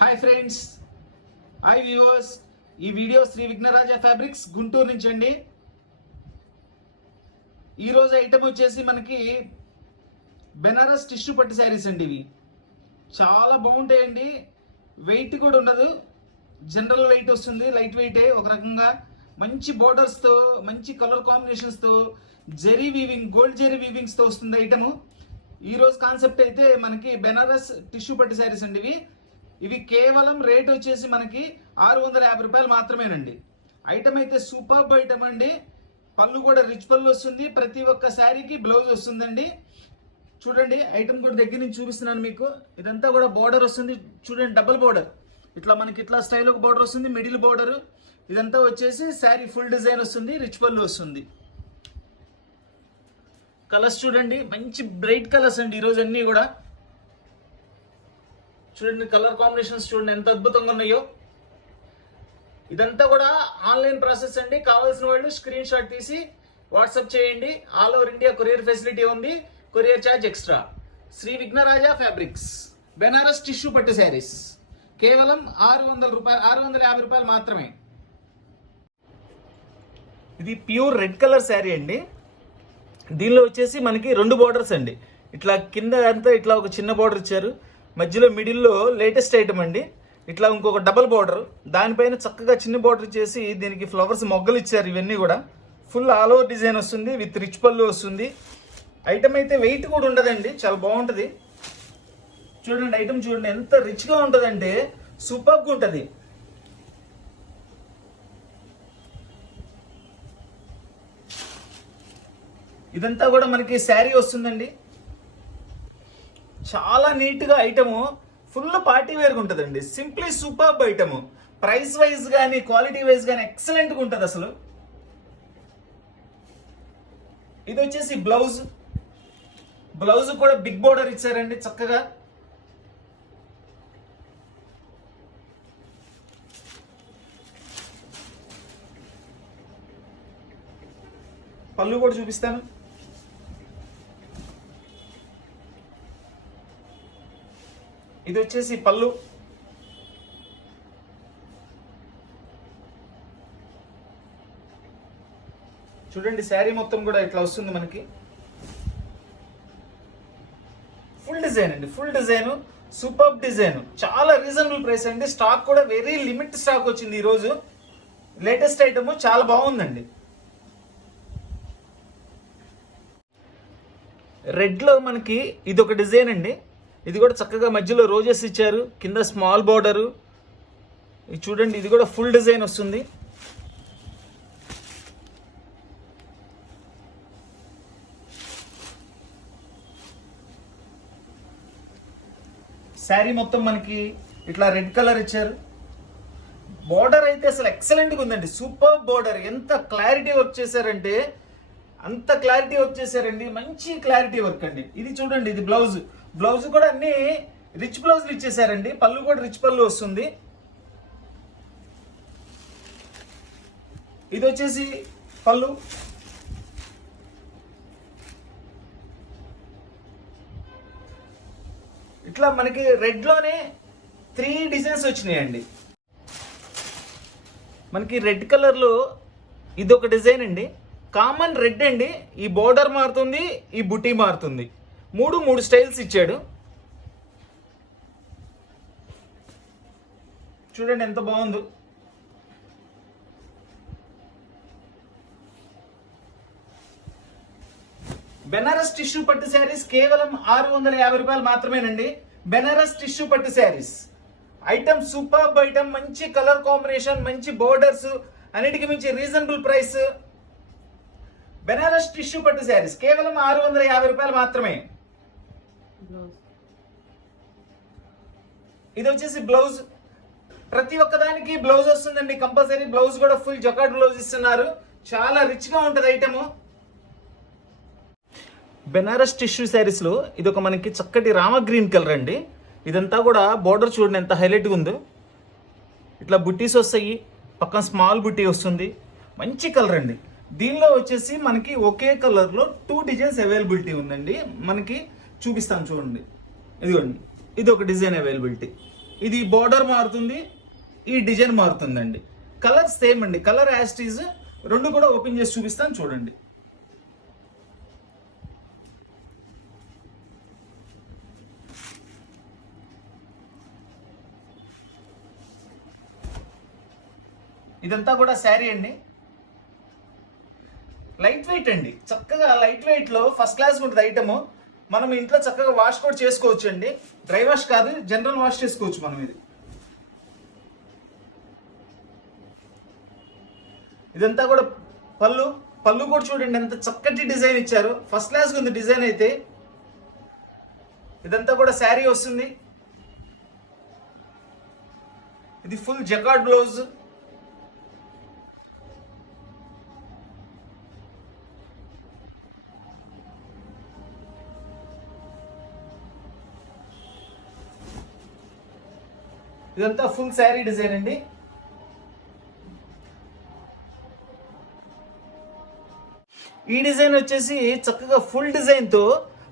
Hi friends, hi viewers. ఈ video Shri Vighnaraja fabrics Guntur నుంచి అండి. ఈరోజు ఐటమ్ వచ్చేసి మనకి బెనారస్ టిష్యూ పట్టు శారీస్ అండి. ఇవి చాలా బాగుంటాయండి. వెయిట్ కూడా ఉండదు, జనరల్ వెయిట్ వస్తుంది, లైట్ వెయిటే. ఒక రకంగా మంచి బోర్డర్స్తో, మంచి కలర్ కాంబినేషన్స్తో, జెరీ వీవింగ్, గోల్డ్ జెరీ వీవింగ్స్తో వస్తుంది ఐటమ్. ఈరోజు కాన్సెప్ట్ అయితే మనకి బెనారస్ టిష్యూ పట్టు శారీస్ అండి. ఇవి కేవలం రేట్ వచ్చేసి మనకి 650 రూపాయలు మాత్రమేనండి. ఐటమ్ అయితే సూపర్బ్ ఐటమ్ అండి. పళ్ళు కూడా రిచ్ పళ్ళు వస్తుంది, ప్రతి ఒక్క శారీకి బ్లౌజ్ వస్తుందండి. చూడండి, ఐటమ్ కూడా దగ్గర నుంచి చూపిస్తున్నాను మీకు. ఇదంతా కూడా బార్డర్ వస్తుంది, చూడండి, డబుల్ బార్డర్. ఇట్లా మనకి ఇట్లా స్టైల్ ఒక బార్డర్ వస్తుంది, మిడిల్ బార్డర్. ఇదంతా వచ్చేసి శారీ ఫుల్ డిజైన్ వస్తుంది, రిచ్ పళ్ళు వస్తుంది. కలర్స్ చూడండి, మంచి బ్రైట్ కలర్స్ అండి ఈరోజు అన్నీ కూడా. చూడండి, కలర్ కాంబినేషన్స్ చూడండి ఎంత అద్భుతంగా ఉన్నాయో. ఇదంతా కూడా ఆన్లైన్ ప్రాసెస్ అండి. కావాల్సిన వాళ్ళు స్క్రీన్ షాట్ తీసి వాట్సాప్ చేయండి. All over India courier facility ఉంది, courier charge extra. Shri Vighnaraja fabrics Banaras tissue పట్టు శారీస్ కేవలం 650 రూపాయలు మాత్రమే. ఇది ప్యూర్ రెడ్ కలర్ శారీ అండి. దీనిలో వచ్చేసి మనకి 2 బార్డర్స్ అండి. ఇట్లా కింద అంతా ఇట్లా ఒక చిన్న బార్డర్ ఇచ్చారు, మధ్యలో మిడిల్లో లేటెస్ట్ ఐటమ్ అండి. ఇట్లా ఇంకొక డబల్ బార్డర్, దానిపైన చక్కగా చిన్న బార్డర్ ఇచ్చేసి దీనికి ఫ్లవర్స్ మొగ్గలు ఇచ్చారు. ఇవన్నీ కూడా ఫుల్ ఆల్ ఓవర్ డిజైన్ వస్తుంది, విత్ రిచ్ పళ్ళు వస్తుంది. ఐటమ్ అయితే వెయిట్ కూడా ఉండదండి, చాలా బాగుంటుంది. చూడండి, ఐటమ్ చూడండి ఎంత రిచ్గా ఉంటుందంటే సూపర్గా ఉంటుంది. ఇదంతా కూడా మనకి శారీ వస్తుందండి. చాలా నీట్గా ఐటము, ఫుల్ పార్టీ వేర్గా ఉంటుందండి. Simply superb item. Price wise కానీ క్వాలిటీ వైజ్ కానీ ఎక్సలెంట్గా ఉంటుంది అసలు. ఇది వచ్చేసి బ్లౌజ్. బ్లౌజ్ కూడా బిగ్ బోర్డర్ ఇచ్చారండి చక్కగా. పళ్ళు కూడా చూపిస్తాను. ఇది వచ్చేసి పళ్ళు. చూడండి, శారీ మొత్తం కూడా ఇట్లా వస్తుంది మనకి. ఫుల్ డిజైన్ అండి, ఫుల్ డిజైన్, సూపర్ డిజైన్. చాలా రీజనబుల్ ప్రైస్ అండి. స్టాక్ కూడా వెరీ లిమిట్ స్టాక్ వచ్చింది ఈరోజు. లేటెస్ట్ ఐటమ్ చాలా బాగుందండి. రెడ్లో మనకి ఇది ఒక డిజైన్ అండి. ఇది కూడా చక్కగా మధ్యలో రోజెస్ ఇచ్చారు, కింద స్మాల్ బార్డరు. ఇది చూడండి, ఇది కూడా ఫుల్ డిజైన్ వస్తుంది. శారీ మొత్తం మనకి ఇట్లా రెడ్ కలర్ ఇచ్చారు. బార్డర్ అయితే అసలు ఎక్సలెంట్గా ఉందండి, సూపర్ బార్డర్. ఎంత క్లారిటీ వర్క్ చేశారంటే అంత క్లారిటీ వర్క్ చేశారండి, మంచి క్లారిటీ వర్క్ అండి. ఇది చూడండి, ఇది బ్లౌజ్. బ్లౌజ్ కూడా అన్ని రిచ్ బ్లౌజ్లు ఇచ్చేసారండి. పళ్ళు కూడా రిచ్ పళ్ళు వస్తుంది. ఇది వచ్చేసి పళ్ళు. ఇట్లా మనకి రెడ్ లోనే 3 డిజైన్స్ వచ్చినాయండి. మనకి రెడ్ కలర్ లో ఇది ఒక డిజైన్ అండి. కామన్ రెడ్ అండి. ఈ బోర్డర్ మారుతుంది, ఈ బుటీ మారుతుంది. 3 స్టైల్స్ ఇచ్చాడు. చూడండి ఎంత బాగుందో. బెనారస్ టిష్యూ పట్టు శారీస్ కేవలం 650 రూపాయలు మాత్రమేనండి. బెనారస్ టిష్యూ పట్టు శారీస్ ఐటమ్ సూపర్బ్ ఐటమ్. మంచి కలర్ కాంబినేషన్, మంచి బోర్డర్స్, అన్నిటికీ మించి రీజనబుల్ ప్రైస్. బెనారస్ టిష్యూ పట్టు శారీస్ కేవలం 650 రూపాయలు మాత్రమే. ఇది వచ్చేసి బ్లౌజ్. ప్రతి ఒక్కదానికి బ్లౌజ్ వస్తుందండి కంపల్సరీ. బ్లౌజ్ కూడా ఫుల్ జకాట్ బ్లౌజ్ ఇస్తున్నారు. చాలా రిచ్ గా ఉంటుంది ఐటమ్. బెనారస్ టిష్యూ శారీస్ లో ఇది ఒక మనకి చక్కటి రామ గ్రీన్ కలర్ అండి. ఇదంతా కూడా బోర్డర్ చూడండి ఎంత హైలైట్గా ఉందో. ఇట్లా బుట్టీస్ వస్తాయి, పక్కన స్మాల్ బుట్టీ వస్తుంది. మంచి కలర్ అండి. దీనిలో వచ్చేసి మనకి ఒకే కలర్లో 2 డిజైన్స్ అవైలబిలిటీ ఉందండి. మనకి చూపిస్తాను చూడండి. ఇదిగోండి, ఇది ఒక డిజైన్ అవైలబిలిటీ. ఇది బోర్డర్ మారుతుంది, ఈ డిజైన్ మారుతుందండి. కలర్ సేమ్ అండి, కలర్ యాస్టీజ్. రెండు కూడా ఓపెన్ చేసి చూపిస్తాను చూడండి. ఇదంతా కూడా శారీ అండి, లైట్ వెయిట్ అండి, చక్కగా లైట్ వెయిట్ లో ఫస్ట్ క్లాస్ ఉంటుంది ఐటమ్. మనం ఇంట్లో చక్కగా వాష్ కూడా చేసుకోవచ్చు అండి, డ్రై వాష్ కాదు, జనరల్ వాష్ చేసుకోవచ్చు మనం. ఇదంతా కూడా పళ్ళు కూడా చూడండి ఎంత చక్కటి డిజైన్ ఇచ్చారు, ఫస్ట్ క్లాస్ ఉంది డిజైన్ అయితే. ఇదంతా కూడా శారీ వస్తుంది, ఇది ఫుల్ జకార్డ్ బ్లౌజ్. ఇదంతా ఫుల్ శారీ డిజైన్ అండి. ఈ డిజైన్ వచ్చేసి చక్కగా ఫుల్ డిజైన్ తో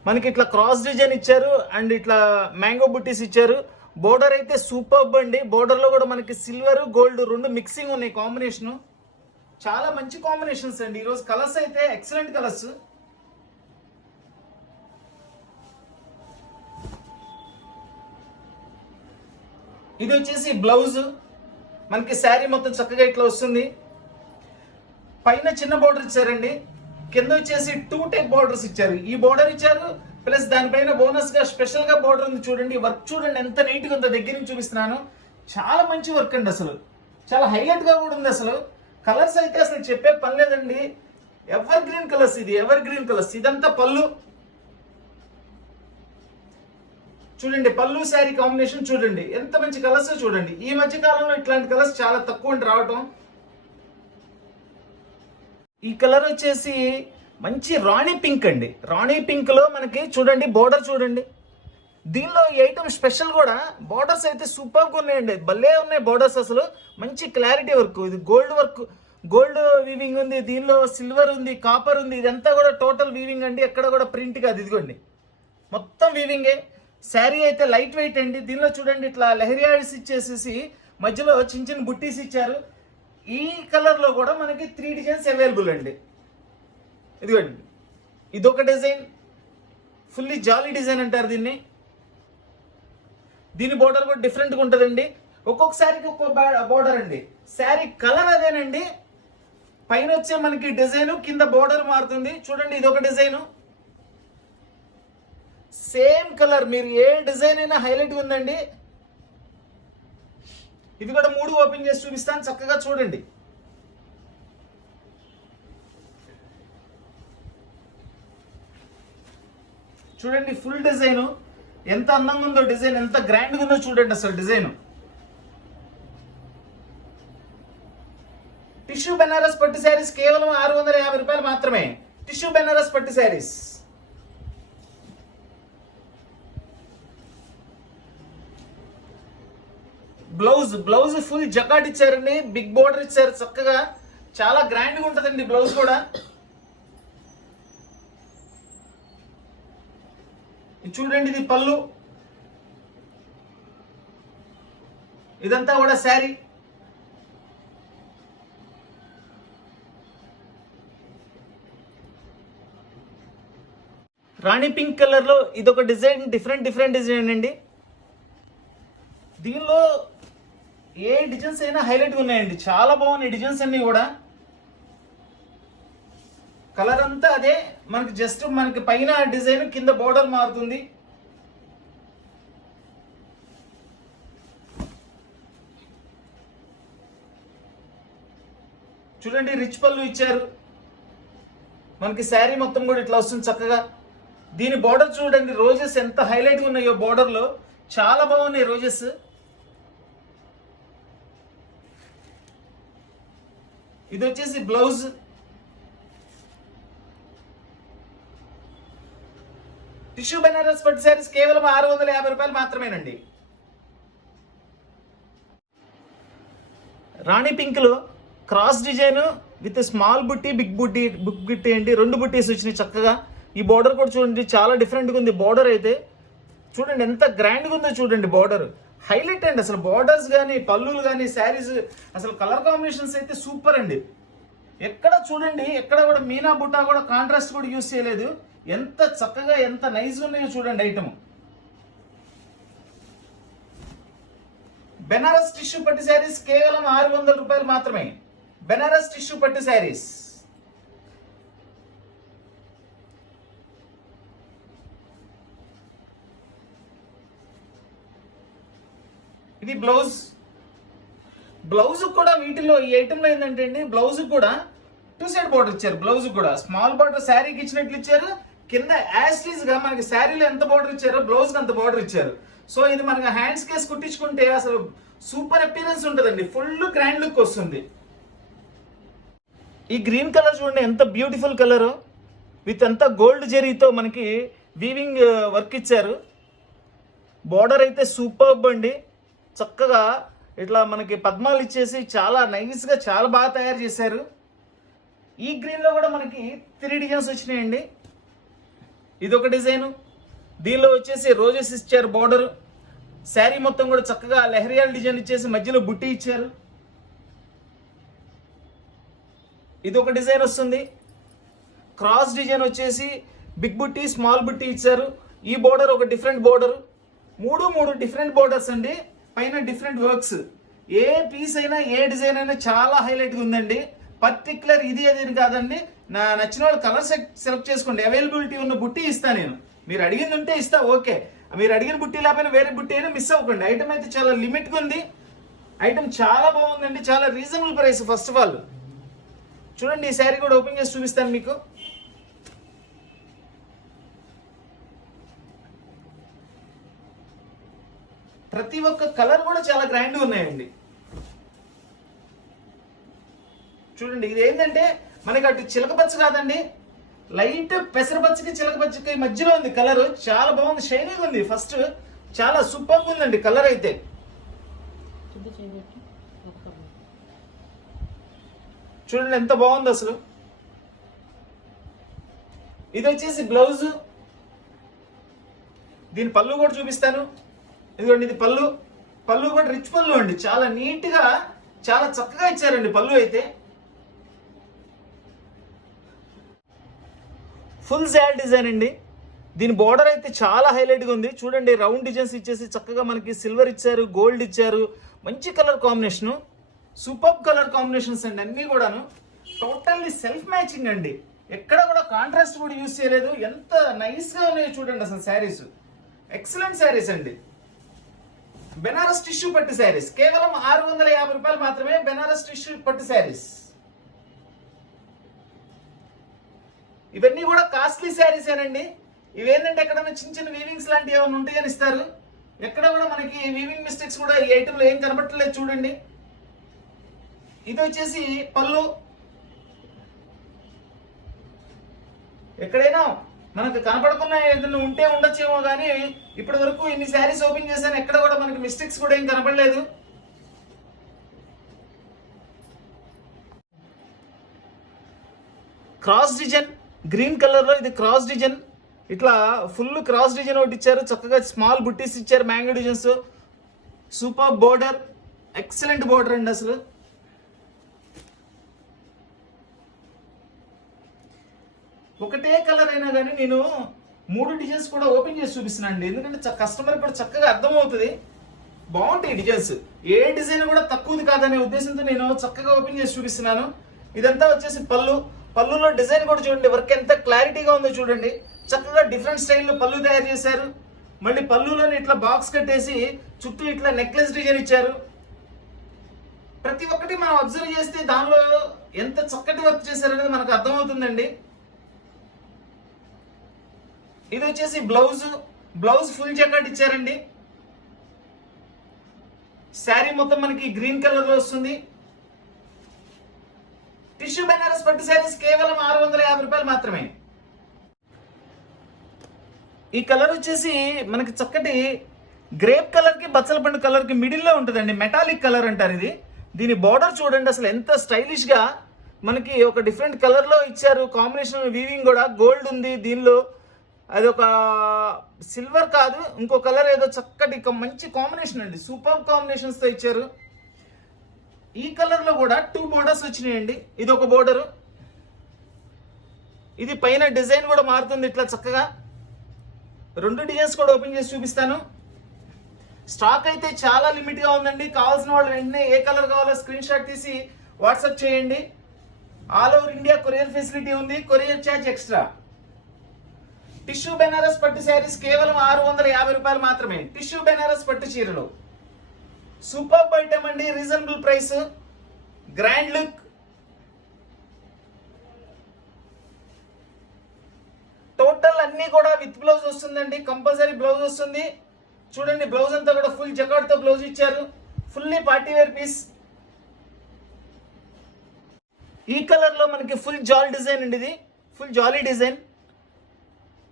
మనకి ఇట్లా క్రాస్ డిజైన్ ఇచ్చారు అండ్ ఇట్లా మ్యాంగో బుట్టీస్ ఇచ్చారు. బోర్డర్ అయితే సూపర్బ్ అండి, బోర్డర్ లో కూడా మనకి సిల్వర్ గోల్డ్ రెండు మిక్సింగ్ ఉన్నాయి, కాంబినేషన్ చాలా మంచి కాంబినేషన్స్ అండి. ఈరోజు కలర్స్ అయితే ఎక్సలెంట్ కలర్స్. ఇది వచ్చేసి బ్లౌజ్, మనకి శారీ మొత్తం చక్కగా ఇట్లా వస్తుంది. పైన చిన్న బోర్డర్ ఇచ్చారండి, కింద వచ్చేసి 2 టైప్ బోర్డర్స్ ఇచ్చారు. ఈ బోర్డర్ ఇచ్చారు ప్లస్ దానిపైన బోనస్ గా స్పెషల్ గా బోర్డర్ ఉంది చూడండి. వర్క్ చూడండి ఎంత నీట్ గా ఉందో, దగ్గర నుంచి చూపిస్తున్నాను. చాలా మంచి వర్క్ అండి, అసలు చాలా హైలైట్ గా కూడా ఉంది. అసలు కలర్స్ అయితే అసలు చెప్పే పని లేదండి, ఎవర్ గ్రీన్ కలర్స్. ఇది ఎవర్ గ్రీన్ కలర్స్. ఇదంతా పళ్ళు చూడండి, పళ్ళు శారీ కాంబినేషన్ చూడండి ఎంత మంచి కలర్స్ చూడండి. ఈ మధ్య కాలంలో ఇట్లాంటి కలర్స్ చాలా తక్కువ రావటం. ఈ కలర్ వచ్చేసి మంచి రాణి పింక్ అండి, రాణి పింక్ లో మనకి చూడండి బోర్డర్ చూడండి. దీనిలో ఈ ఐటమ్ స్పెషల్ కూడా బోర్డర్స్ అయితే సూపర్ గా ఉన్నాయండి, భలే ఉన్నాయి బోర్డర్స్. అసలు మంచి క్లారిటీ వర్క్, ఇది గోల్డ్ వర్క్, గోల్డ్ వీవింగ్ ఉంది, దీనిలో సిల్వర్ ఉంది, కాపర్ ఉంది. ఇదంతా కూడా టోటల్ వీవింగ్ అండి, ఎక్కడ కూడా ప్రింట్ కాదు. ఇదిగోండి మొత్తం వీవింగే. శారీ అయితే లైట్ వెయిట్ అండి. దీనిలో చూడండి ఇట్లా లెహరియాస్ ఇచ్చేసేసి మధ్యలో చిన్న చిన్న బుట్టీస్ ఇచ్చారు. ఈ కలర్ లో కూడా మనకి 3 డిజైన్స్ అవైలబుల్ అండి. ఇదిగోండి ఇదొక డిజైన్, ఫుల్లీ జాలీ డిజైన్ అంటారు దీన్ని. దీని బోర్డర్ కూడా డిఫరెంట్గా ఉంటుందండి, ఒక్కొక్క శారీకి ఒక్కొక్క బోర్డర్ అండి. శారీ కలర్ అదేనండి, పైన వచ్చే మనకి డిజైన్, కింద బోర్డర్ మారుతుంది. చూడండి ఇదొక డిజైన్, సేమ్ కలర్. మీరు ఏ డిజైన్ అయినా హైలైట్ ఉందండి. ఇది కూడా 3 ఓపెన్ చేసి చూపిస్తాను, చక్కగా చూడండి. చూడండి ఫుల్ డిజైన్ ఎంత అందంగా ఉందో, డిజైన్ ఎంత గ్రాండ్గా ఉందో చూడండి అసలు డిజైన్. టిష్యూ బెనారస్ పట్టు శారీస్ కేవలం 650 రూపాయలు మాత్రమే. టిష్యూ బెనారస్ పట్టు శారీస్. బ్లౌజ్ ఫుల్ జకాట్ ఇచ్చారండి, బిగ్ బోర్డర్ ఇచ్చారు చక్కగా, చాలా గ్రాండ్ గా ఉంటదండి బ్లౌజ్ కూడా. చూడండి ఇది పళ్ళు, ఇదంతా కూడా శారీ. రాణి పింక్ కలర్ లో ఇదొక డిజైన్, డిఫరెంట్ డిజైన్ అండి. దీనిలో ఏ డిజైన్స్ అయినా హైలైట్ ఉన్నాయండి, చాలా బాగున్నాయి డిజైన్స్ అన్ని కూడా. కలర్ అంతా అదే, మనకి జస్ట్ మనకి పైన డిజైన్, కింద బోర్డర్ మారుతుంది. చూడండి రిచ్ పళ్ళు ఇచ్చారు, మనకి శారీ మొత్తం కూడా ఇట్లా వస్తుంది చక్కగా. దీని బోర్డర్ చూడండి, రోజెస్ ఎంత హైలైట్ గా ఉన్నాయో బోర్డర్ లో, చాలా బాగున్నాయి రోజెస్. ఇది వచ్చేసి బ్లౌజ్. టిష్యూ బెనారస్ పట్టు శారీస్ కేవలం 650 రూపాయలు మాత్రమేనండి. రాణి పింక్ లో క్రాస్ డిజైన్ విత్ స్మాల్ బుట్టి, బిగ్ బుట్టి అండి, 2 బుట్టీస్ వచ్చినాయి చక్కగా. ఈ బోర్డర్ కూడా చూడండి చాలా డిఫరెంట్గా ఉంది బోర్డర్ అయితే. చూడండి ఎంత గ్రాండ్గా ఉందో చూడండి బోర్డర్. హైలైట్ అండి. అసలు బార్డర్స్ కానీ పళ్ళులు కానీ శారీస్ అసలు కలర్ కాంబినేషన్స్ అయితే సూపర్ అండి. ఎక్కడ చూడండి, ఎక్కడ కూడా మీనా బుట్టా కూడా కాంట్రాస్ట్ కూడా యూజ్ చేయలేదు. ఎంత చక్కగా ఎంత నైస్గా ఉన్నాయో చూడండి ఐటమ్. బెనారస్ టిష్యూ పట్టు శారీస్ కేవలం 600 రూపాయలు మాత్రమే. బెనారస్ టిష్యూ పట్టు శారీస్. ఇది బ్లౌజ్. బ్లౌజ్ కూడా వీటిలో ఈ ఐటెంలో ఏంటంటే అండి, బ్లౌజ్ కూడా 2 సైడ్ బార్డర్ ఇచ్చారు. బ్లౌజ్ కూడా స్మాల్ బార్డర్ శారీకి ఇచ్చినట్లు ఇచ్చారు. కింద యాస్టీజ్ గా మనకి శారీలో ఎంత బార్డర్ ఇచ్చారో బ్లౌజ్ కి అంత బార్డర్ ఇచ్చారు. సో ఇది మనకి హ్యాండ్స్ కేసు కుట్టించుకుంటే అసలు సూపర్ అపీరెన్స్ ఉంటుందండి. ఫుల్ గ్రాండ్ లుక్ వస్తుంది. ఈ గ్రీన్ కలర్ చూడండి ఎంత బ్యూటిఫుల్ కలర్, విత్ అంత గోల్డ్ జెరీతో మనకి వీవింగ్ వర్క్ ఇచ్చారు. బార్డర్ అయితే సూపర్బ్ అండి. చక్కగా ఇట్లా మనకి పద్మాలు ఇచ్చేసి చాలా నైస్గా చాలా బాగా తయారు చేశారు. ఈ గ్రీన్లో కూడా మనకి 3 డిజైన్స్ వచ్చినాయండి. ఇదొక డిజైను, దీనిలో వచ్చేసి రోజెస్ ఇచ్చారు బార్డర్. శారీ మొత్తం కూడా చక్కగా లెహరియాల్ డిజైన్ ఇచ్చేసి మధ్యలో బుట్టి ఇచ్చారు. ఇదొక డిజైన్ వస్తుంది. క్రాస్ డిజైన్ వచ్చేసి బిగ్ బుట్టి స్మాల్ బుట్టి ఇచ్చారు. ఈ బోర్డర్ ఒక డిఫరెంట్ బోర్డర్. మూడు డిఫరెంట్ బోర్డర్స్ అండి. పైన డిఫరెంట్ వర్క్స్. ఏ పీస్ అయినా ఏ డిజైన్ అయినా చాలా హైలైట్గా ఉందండి. పర్టికులర్ ఇది అని కాదండి. నా నచ్చిన వాళ్ళు కలర్ సెలెక్ట్ చేసుకోండి. అవైలబిలిటీ ఉన్న బుట్టి ఇస్తా నేను. మీరు అడిగింది ఉంటే ఇస్తా, ఓకే. మీరు అడిగిన బుట్టి లేకపోయినా వేరే బుట్టి అయినా మిస్ అవ్వకండి. ఐటమ్ అయితే చాలా లిమిట్గా ఉంది. ఐటమ్ చాలా బాగుందండి, చాలా reasonable price. First of all చూడండి, ఈ శారీ కూడా ఓపెన్ చేసి చూపిస్తాను మీకు. ప్రతి ఒక్క కలర్ కూడా చాలా గ్రాండ్గా ఉన్నాయండి. చూడండి, ఇది ఏంటంటే మనకి అటు చిలకపచ్చ కాదండి, లైట్ పెసరపచ్చకి చిలకపచ్చకి మధ్యలో ఉంది కలర్. చాలా బాగుంది, షైనింగ్ ఉంది. ఫస్ట్ చాలా సూపర్ ఉందండి కలర్ అయితే. చూడండి ఎంత బాగుంది అసలు. ఇది వచ్చేసి బ్లౌజ్. దీని పళ్ళు కూడా చూపిస్తాను. ఇదిగోండి, ఇది పళ్ళు. పళ్ళు కూడా రిచ్ పళ్ళు అండి. చాలా నీట్ గా చాలా చక్కగా ఇచ్చారండి పళ్ళు అయితే. ఫుల్ జాల్ డిజైన్ అండి. దీని బార్డర్ అయితే చాలా హైలైట్గా ఉంది. చూడండి, రౌండ్ డిజైన్స్ ఇచ్చేసి చక్కగా మనకి సిల్వర్ ఇచ్చారు, గోల్డ్ ఇచ్చారు. మంచి colour combination, super colour combinations అండి అన్నీ కూడాను. టోటల్లీ సెల్ఫ్ మ్యాచింగ్ అండి. ఎక్కడ కూడా కాంట్రాస్ట్ కూడా యూజ్ చేయలేదు. ఎంత నైస్గా ఉన్నాయో చూడండి అసలు శారీస్. ఎక్సలెంట్ శారీస్ అండి. బెనారస్ టిష్యూ పట్టు శారీస్ కేవలం 650 రూపాయలు మాత్రమే. బెనారస్ టిష్యూ పట్టు శారీస్. ఇవన్నీ కూడా కాస్ట్లీ శారీస్ ఏనండి. ఇవేంటంటే ఎక్కడైనా చిన్న చిన్న వీవింగ్స్ లాంటివి ఏమైనా ఉంటాయని ఇస్తారు. ఎక్కడ కూడా మనకి వీవింగ్ మిస్టేక్స్ కూడా ఈ ఐటెంలో ఏం కనబట్టలేదు. చూడండి, ఇది వచ్చేసి పళ్ళు. ఎక్కడైనా మనకు కనపడకుండా ఏదైనా ఉంటే ఉండొచ్చేమో కానీ ఇప్పటి వరకు ఇన్ని శారీస్ ఓపెన్ చేశాను, ఎక్కడ కూడా మనకి మిస్టేక్స్ కూడా ఏం కనపడలేదు. క్రాస్ డిజైన్ గ్రీన్ కలర్ లో, ఇది క్రాస్ డిజైన్. ఇట్లా ఫుల్ క్రాస్ డిజైన్ ఒకటి ఇచ్చారు. చక్కగా స్మాల్ బుట్టీస్ ఇచ్చారు, mango designs. Super border, excellent border అండి అసలు. ఒకటే కలర్ అయినా కానీ నేను 3 డిజైన్స్ కూడా ఓపెన్ చేసి చూపిస్తున్నాను అండి. ఎందుకంటే కస్టమర్ కూడా చక్కగా అర్థమవుతుంది. బాగుంటాయి డిజైన్స్. ఏ డిజైన్ కూడా తక్కువది కాదనే ఉద్దేశంతో నేను చక్కగా ఓపెన్ చేసి చూపిస్తున్నాను. ఇదంతా వచ్చేసి పళ్ళు. పళ్ళులో డిజైన్ కూడా చూడండి, వర్క్ ఎంత క్లారిటీగా ఉందో చూడండి. చక్కగా డిఫరెంట్ స్టైల్లో పళ్ళు తయారు చేశారు. మళ్ళీ పళ్ళులోని ఇట్లా బాక్స్ కట్టేసి చుట్టూ ఇట్లా నెక్లెస్ డిజైన్ ఇచ్చారు. ప్రతి ఒక్కటి మనం అబ్జర్వ్ చేస్తే దానిలో ఎంత చక్కటి వర్క్ చేశారనేది మనకు అర్థమవుతుందండి. ఇది వచ్చేసి బ్లౌజ్. బ్లౌజ్ ఫుల్ జకాట్ ఇచ్చారండి. శారీ మొత్తం మనకి గ్రీన్ కలర్ లో వస్తుంది. టిష్యూ బెనారస్ పట్టు శారీస్ కేవలం 650 రూపాయలు మాత్రమే. ఈ కలర్ వచ్చేసి మనకి చక్కటి గ్రేప్ కలర్ కి బచ్చల పండు కలర్ కి మిడిల్ లో ఉంటుందండి. మెటాలిక్ కలర్ అంటారు ఇది. దీని బార్డర్ చూడండి అసలు ఎంత స్టైలిష్ గా మనకి ఒక డిఫరెంట్ కలర్ లో ఇచ్చారు. కాంబినేషన్ వీవింగ్ కూడా గోల్డ్ ఉంది దీనిలో. అది ఒక సిల్వర్ కాదు, ఇంకో కలర్ ఏదో చక్కటి మంచి కాంబినేషన్ అండి, సూపర్ కాంబినేషన్స్తో ఇచ్చారు. ఈ కలర్లో కూడా 2 బోర్డర్స్ వచ్చినాయండి. ఇది ఒక బోర్డరు, ఇది పైన డిజైన్ కూడా మారుతుంది ఇట్లా చక్కగా. 2 డిజైన్స్ కూడా ఓపెన్ చేసి చూపిస్తాను. స్టాక్ అయితే చాలా లిమిట్గా ఉందండి. కావాల్సిన వాళ్ళు వెంటనే ఏ కలర్ కావాలో స్క్రీన్ షాట్ తీసి వాట్సాప్ చేయండి. All over India courier facility ఉంది, courier charge extra. Tissue Banaras పట్టు శారీస్ కేవలం 650 రూపాయలు మాత్రమే. టిష్యూ బెనారస్ పట్టు చీరలు సూపర్ ఐటమ్ అండి, reasonable price, grand look. Total అన్ని కూడా విత్ బ్లౌజ్ వస్తుందండి, కంపల్సరీ బ్లౌజ్ వస్తుంది. చూడండి బ్లౌజ్ అంతా కూడా ఫుల్ జకార్డ్ తో బ్లౌజ్ ఇచ్చారు, ఫుల్లీ పార్టీ వేర్ పీస్. ఈ కలర్ లో మనకి ఫుల్ జాల్ డిజైన్ అండి, ఇది full jolly design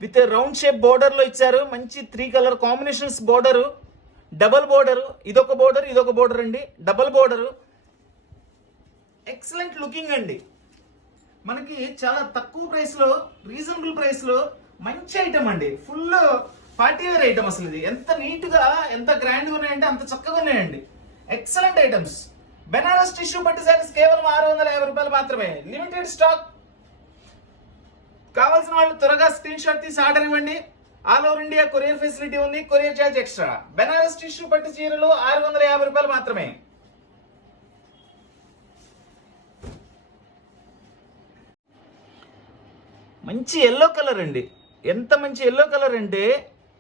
with round shape border లో ఇచ్చారు. మంచి 3 colour combinations border, double border, ఇదొక బోర్డర్ ఇదొక బోర్డర్ అండి, డబల్ బోర్డరు. ఎక్సలెంట్ లుకింగ్ అండి. మనకి చాలా తక్కువ ప్రైస్ లో, రీజనబుల్ ప్రైస్ లో మంచి ఐటమ్ అండి, ఫుల్ పార్టీ వేర్ ఐటమ్. అసలు ఇది ఎంత నీట్ గా ఎంత గ్రాండ్ గా ఉన్నాయంటే అంత చక్కగా ఉన్నాయండి. Excellent items. బెనారస్ టిష్యూ పట్టు శారీస్ కేవలం 650 రూపాయలు మాత్రమే. Limited stock. కావాల్సిన వాళ్ళు త్వరగా స్క్రీన్ షాట్ తీసి ఆర్డర్ ఇవ్వండి. All over India courier facility ఉంది, courier charge extra. Banaras tissue పట్టు చీరలు 650 రూపాయలు మాత్రమే. మంచి ఎల్లో కలర్ అండి, ఎంత మంచి ఎల్లో కలర్ అంటే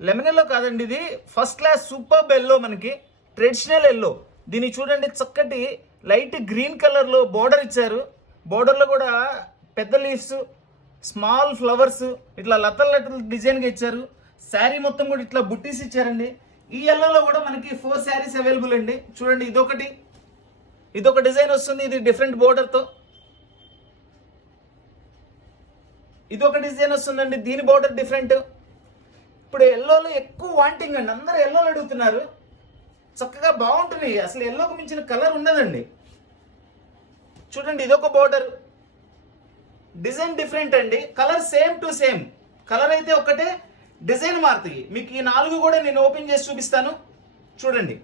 లెమన్ ఎల్లో కాదండి, ఇది ఫస్ట్ క్లాస్ సూపర్ ఎల్లో, మనకి ట్రెడిషనల్ ఎల్లో. దీన్ని చూడండి చక్కటి లైట్ గ్రీన్ కలర్లో బోర్డర్ ఇచ్చారు. బోర్డర్లో కూడా పెద్ద లీవ్స్, స్మాల్ ఫ్లవర్స్, ఇట్లా లతల్ లతల్ డిజైన్గా ఇచ్చారు. శారీ మొత్తం కూడా ఇట్లా బుట్టీస్ ఇచ్చారండి. ఈ ఎల్లోలో కూడా మనకి 4 శారీస్ అవైలబుల్ అండి. చూడండి ఇదొక డిజైన్ వస్తుంది, ఇది డిఫరెంట్ బోర్డర్తో. ఇదొక డిజైన్ వస్తుందండి, దీని బోర్డర్ డిఫరెంట్. ఇప్పుడు ఎల్లోలో ఎక్కువ వాంటింగ్ అండి, అందరూ ఎల్లోలు అడుగుతున్నారు. చక్కగా బాగుంటుంది, అసలు ఎల్లోకి మించిన కలర్ ఉండదండి. చూడండి ఇదొక బోర్డర్, డిజైన్ డిఫరెంట్ అండి, colour same to same. Colour అయితే ఒకటే, డిజైన్ మారుతాయి. మీకు ఈ 4 కూడా నేను ఓపెన్ చేసి చూపిస్తాను, చూడండి.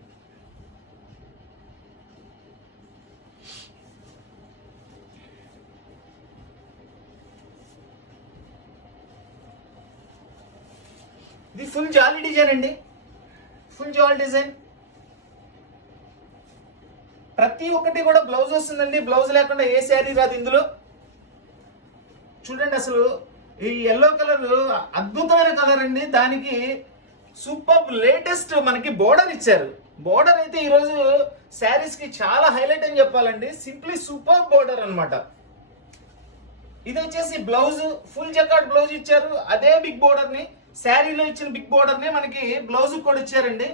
ఇది ఫుల్ జాలీ డిజైన్ అండి, ఫుల్ జాల్ డిజైన్. ప్రతి ఒక్కటి కూడా బ్లౌజ్ వస్తుందండి, బ్లౌజ్ లేకుండా ఏ శారీ రాదు ఇందులో. చూడండి అసలు ఈ ఎల్లో కలర్ అద్భుతమైన కలర్ అండి, దానికి సూపర్ లేటెస్ట్ మనకి బోర్డర్ ఇచ్చారు. బోర్డర్ అయితే ఈరోజు శారీస్ కి చాలా హైలైట్ అని చెప్పాలండి, సింప్లీ సూపర్ బోర్డర్ అన్నమాట. ఇది వచ్చేసి బ్లౌజ్, ఫుల్ జకార్డ్ బ్లౌజ్ ఇచ్చారు. అదే బిగ్ బోర్డర్ ని, శారీలో ఇచ్చిన బిగ్ బోర్డర్ ని మనకి బ్లౌజ్ కూడా ఇచ్చారండి.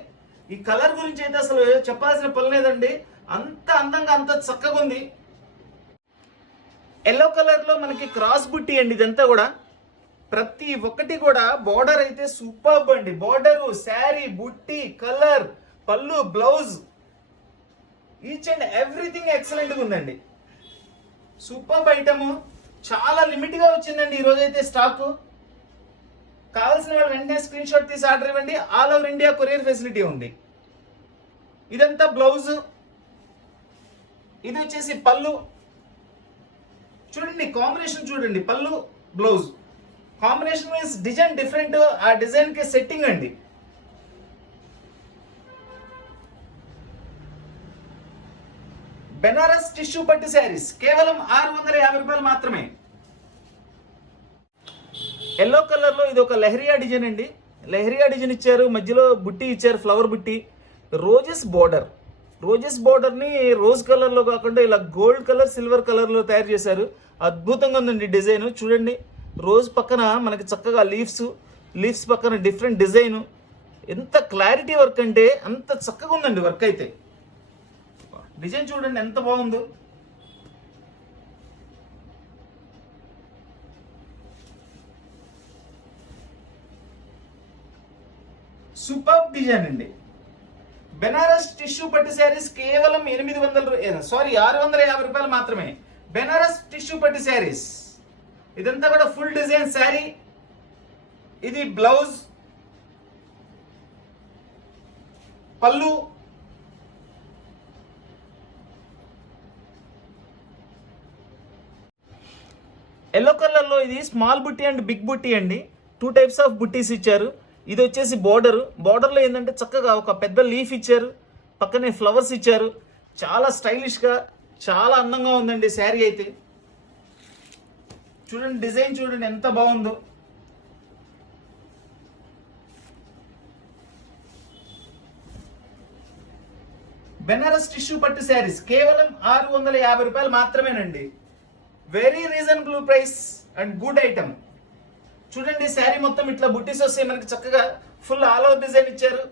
ఈ కలర్ గురించి అయితే అసలు చెప్పాల్సిన పని లేదండి, అంత అందంగా అంత చక్కగా ఉంది. ఎల్లో కలర్ లో మనకి క్రాస్ బుట్టి అండి, ఇదంతా కూడా ప్రతి ఒక్కటి కూడా బోర్డర్ అయితే సూపర్బ్ అండి. బోర్డరు, శారీ, బుట్టి, కలర్, పళ్ళు, blouse, each and everything excellent గా ఉందండి. సూపర్బ్ ఐటమ్, చాలా లిమిట్ గా వచ్చిందండి ఈ రోజు అయితే స్టాక్. కావాల్సిన వాళ్ళు వెంటనే స్క్రీన్ షాట్ తీసి ఆర్డర్ ఇవ్వండి. All over India courier facility ఉంది. ఇదంతా బ్లౌజ్, ఇది వచ్చేసి పళ్ళు. చూడండి కాంబినేషన్, చూడండి పళ్ళు blouse combination means design different, ఆ డిజైన్ కి సెట్టింగ్ అండి. బెనారస్ టిష్యూ పట్టు శారీస్ కేవలం 650 రూపాయలు మాత్రమే. ఎల్లో కలర్ లో ఇది ఒక లెహరియా డిజైన్ అండి, లెహరియా డిజైన్ ఇచ్చారు, మధ్యలో బుట్టి ఇచ్చారు, ఫ్లవర్ బుట్టి. రోజెస్ బోర్డర్, రోజెస్ బోర్డర్ ని రోజ్ కలర్ లో కాకుండా ఇలా గోల్డ్ కలర్, సిల్వర్ కలర్ లో తయారు చేశారు. అద్భుతంగా ఉందండి డిజైన్. చూడండి రోజ్ పక్కన మనకి చక్కగా లీవ్స్ పక్కన డిఫరెంట్ డిజైన్. ఎంత క్లారిటీ వర్క్ అంటే అంత చక్కగా ఉందండి వర్క్ అయితే. డిజైన్ చూడండి ఎంత బాగుందో. సూపర్ డిజైన్ అండి. బెనారస్ టిష్యూ పట్టు శారీస్ కేవలం 650 రూపాయలు మాత్రమే. బెనారస్ టిష్యూ పట్టు శారీస్, ఇదంతా కూడా ఫుల్ డిజైన్ శారీ. ఇది బ్లౌజ్, పళ్ళు, ఎల్లో కలర్లో ఇది స్మాల్ బుట్టి అండ్ బిగ్ బుట్టి అండి. 2 టైప్స్ ఆఫ్ బుట్టీస్ ఇచ్చారు. ఇది వచ్చేసి బోర్డర్లో ఏంటంటే చక్కగా ఒక పెద్ద లీఫ్ ఇచ్చారు, పక్కనే ఫ్లవర్స్ ఇచ్చారు. చాలా స్టైలిష్గా చాలా అందంగా ఉందండి శారీ అయితే. చూడండి డిజైన్ చూడండి ఎంత బాగుందో. బెనారస్ టిష్యూ పట్టు శారీస్ కేవలం 650 రూపాయలు మాత్రమేనండి. Very reasonable price and good item. చూడండి శారీ మొత్తం ఇట్లా బుట్టీస్ వస్తాయి మనకి, చక్కగా ఫుల్ ఆల్ ఓవర్ డిజైన్ ఇచ్చారు.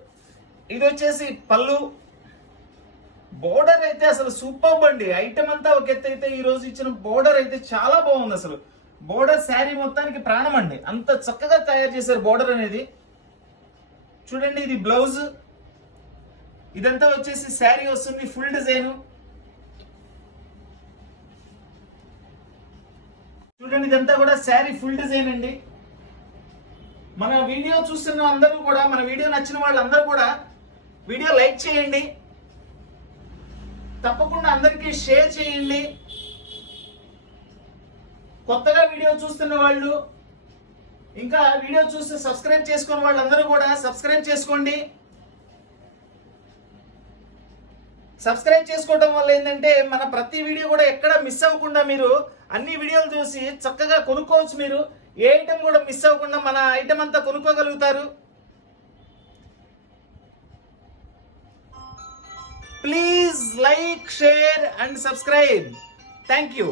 ఇది వచ్చేసి పళ్ళు. బోర్డర్ అయితే అసలు సూపర్ అండి. ఐటమ్ అంతా ఒక ఎత్తు అయితే ఈ రోజు ఇచ్చిన బోర్డర్ అయితే చాలా బాగుంది. అసలు బోర్డర్ శారీ మొత్తానికి ప్రాణం అండి, అంత చక్కగా తయారు చేశారు బోర్డర్ అనేది. చూడండి ఇది బ్లౌజ్, ఇదంతా వచ్చేసి శారీ వస్తుంది ఫుల్ డిజైన్. చూడండి ఇదంతా కూడా శారీ ఫుల్ డిజైన్ అండి. మన వీడియో చూస్తున్న అందరూ కూడా, మన వీడియో నచ్చిన వాళ్ళందరూ కూడా వీడియో లైక్ చేయండి, తప్పకుండా అందరికీ షేర్ చేయండి. కొత్తగా వీడియో చూస్తున్న వాళ్ళు, ఇంకా వీడియో చూసి సబ్స్క్రైబ్ చేసుకున్న వాళ్ళందరూ కూడా సబ్స్క్రైబ్ చేసుకోండి. సబ్స్క్రైబ్ చేసుకోవడం వల్ల ఏంటంటే మన ప్రతి వీడియో కూడా ఎక్కడ మిస్ అవ్వకుండా మీరు అన్ని వీడియోలు చూసి చక్కగా కొనుక్కోవచ్చు. మీరు ఏ ఐటమ్ కూడా మిస్ అవ్వకుండా మన ఐటమ్ అంతా కొనుక్కోగలుగుతారు. Please like, share and subscribe. Thank you.